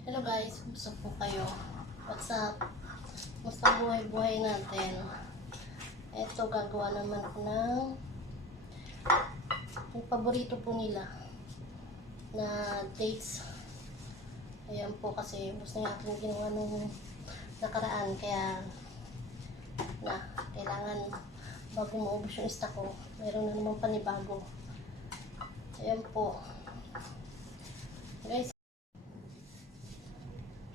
Hello guys, kumusta po kayo? What's up? Kumusta buhay-buhay natin? Ito, gagawa naman ko ng yung paborito po nila na dates. Ayan po kasi gusto niya aking ginawa nung nakaraan. Kaya kailangan bago maubos yung stock ko, mayroon na naman panibago. Ayan po. Guys,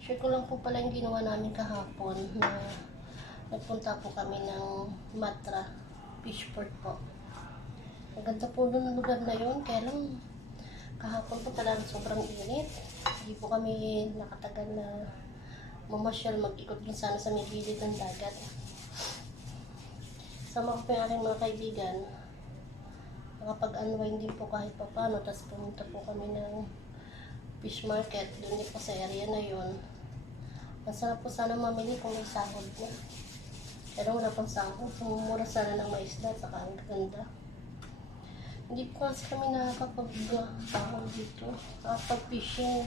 share ko lang po pala yung ginawa namin kahapon na nagpunta po kami ng Matra Fishport po. Maganda po doon ang lugar na yun, kaya lang kahapon po talaga sobrang init. Hindi po kami nakatagal na mamasyal, mag-ikot din sana sa may gilid ng dagat. Sama ko po yung aking mga kaibigan. Nakapag-unwind din po kahit pa paano, tapos pumunta po kami ng fish market, doon din po sa area na yun. Masarap po sana mamili kung may sahod na. Pero wala pang sahod. Mura sana ng maisda at saka ang ganda. Hindi po kasi kami nakakapag-sahod dito. Nakakapag-fishing.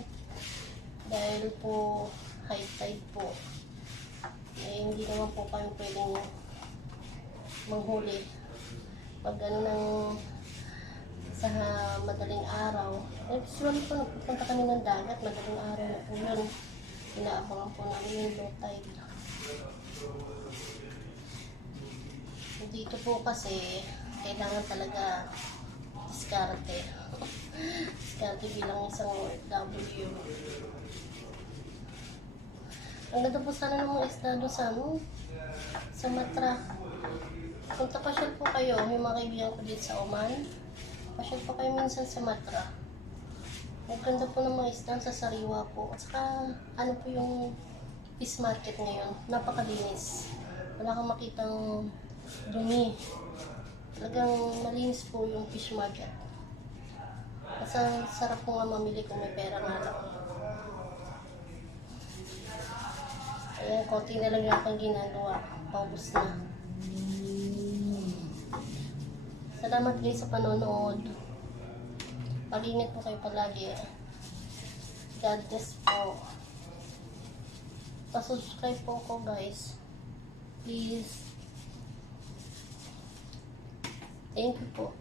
Dahil po high tide po. Hindi naman po kami pwedeng manghuli. Pag sa madaling araw. Usually po nagpupunta kami ng dagat. Madaling araw na po yun. Inaabangan po namin yung low tide. Dito po kasi kailangan talaga diskarte. Diskarte bilang isang OFW. Ang ganda po sana ng mga estado sa Matra. Kung pasyal po kayo, may mga kaibigan ko dito sa Oman, pasyal po kayo minsan sa Matra. Ang ganda po ng mga isdang sa sariwa po. At saka, ano po yung fish market ngayon. Napakalinis. Wala kang makitang dumi. Talagang malinis po yung fish market. Kasi sarap po nga mamili kung may pera nga lang. Ayan, konti na lang yung akong ginagawa. Paubos na. Salamat guys sa panonood. Mag-ingat po kayo palagi. God bless po. Pa-subscribe po ako guys. Please. Thank you po.